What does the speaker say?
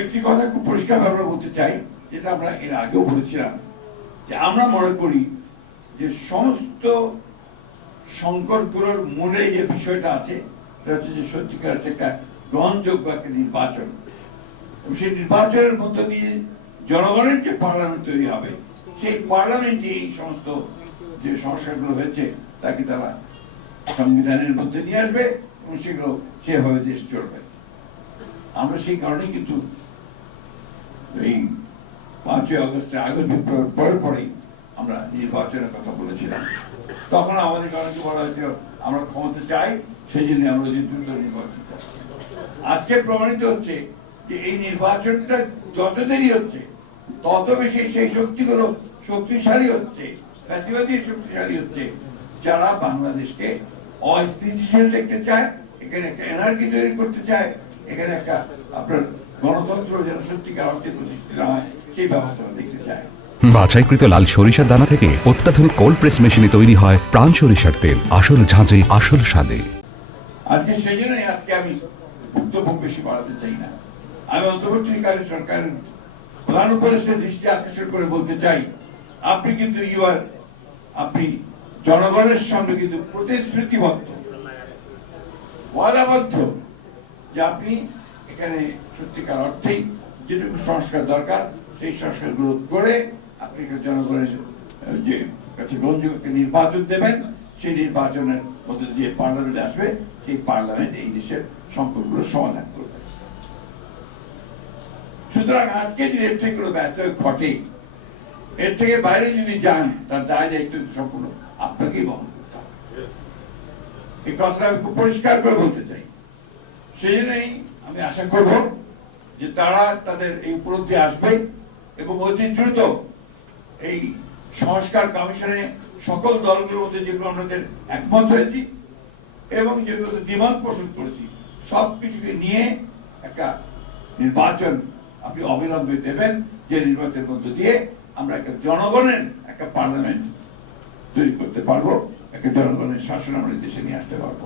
একটি কথা খুব পরিষ্কারভাবে বলতে চাই, যেটা আমরা এর আগেও বলেছিলাম, যে আমরা মনে করি যে সমস্ত সংকটগুলোর মূলে যে বিষয়টা আছে সেটা হচ্ছে যে সত্যিকার একটা গ্রহণযোগ্য একটা নির্বাচন, সেই নির্বাচনের মধ্য দিয়ে জনগণের যে পার্লামেন্ট তৈরি হবে, সেই পার্লামেন্টে এই সমস্ত যে সমস্যাগুলো হয়েছে তাকে তারা সংবিধানের মধ্যে নিয়ে আসবে এবং সেগুলো সেভাবে দেশ চলবে। আমরা সেই কারণেই কিন্তু এই 5ই আগস্টের আগস্ট বিপ্লবের পরে পরেই আমরা নির্বাচনের কথা বলেছিলাম। তখন আমাদের কারণে বলা হয়েছিল আমরা ক্ষমতা চাই, সেই জন্য আমরা যে দ্রুত নির্বাচন চাই। আজকে প্রমাণিত হচ্ছে যে এই নির্বাচনটা যত দেরি হচ্ছে তত বেশি সেই শক্তিগুলো শক্তিশালী হচ্ছে, ফ্যাসিবাদী শক্তিশালী হচ্ছে, যারা বাংলাদেশকে অস্থিতিশীল দেখতে চায়, এখানে একটা এনার্জি তৈরি করতে চায়, এখানে একটা আপনার গণতন্ত্র যেন সত্যিকার অর্থে প্রতিষ্ঠিত হয় সেই ব্যবস্থাটা দেখতে চায়। বাছাইকৃত লাল সরিষার দানা থেকে অত্যাধুনিক কোল্ড প্রেস মেশিনে তৈরি হয় প্রাণ সরিষার তেল, আসল ঝাঁঝে আসল স্বাদে। আজকে সেই জন্যই আজকে আমি বক্তব্য বেশি বাড়াতে চাই না। আমি অন্তর্বর্তীকালীন সরকারের প্রধান উপদেষ্টার দৃষ্টি আকর্ষণ করে বলতে চাই, আপনি কিন্তু আপনি জনগণের সামনে কিন্তু প্রতিশ্রুতিবদ্ধ, ওয়াদাবদ্ধ যে আপনি এখানে সত্যিকার অর্থেই যেটুকু সংস্কার দরকার সেই সংস্কার গ্রহণ করে আপনি জনগণের যে কাছে গ্রহণযোগ্য নির্বাচন দেবেন, সেই নির্বাচনের মধ্যে দিয়ে পার্লামেন্ট আসবে, সেই পার্লামেন্ট এই দেশের সংকটগুলো সমাধান করবে। সুতরাং আজকে যদি এর থেকে কোনো ব্যত্যয় ঘটে, এর থেকে বাইরে যদি যান, তার দায় দায়িত্ব সম্পূর্ণ আপনাকেই বহন করতে হবে। এই কথাটা আমি খুব পরিষ্কার করে বলতে চাই। সেই জন্যই আমি আশা করব যে তারা তাদের এই উপলব্ধি আসবে এবং অতি দ্রুত এই সংস্কার কমিশনে সকল দলগুলোর মধ্যে যেগুলো আমাদের একমত হয়েছি এবং যেগুলো দ্বিমত পোষণ করেছি সবকিছুকে নিয়ে একটা নির্বাচন আপনি অবিলম্বে দেবেন, যে নির্বাচনের মধ্য দিয়ে আমরা একটা জনগণের একটা পার্লামেন্ট তৈরি করতে পারবো, একটা জনগণের শাসন আমরা দেশে নিয়ে আসতে পারবো।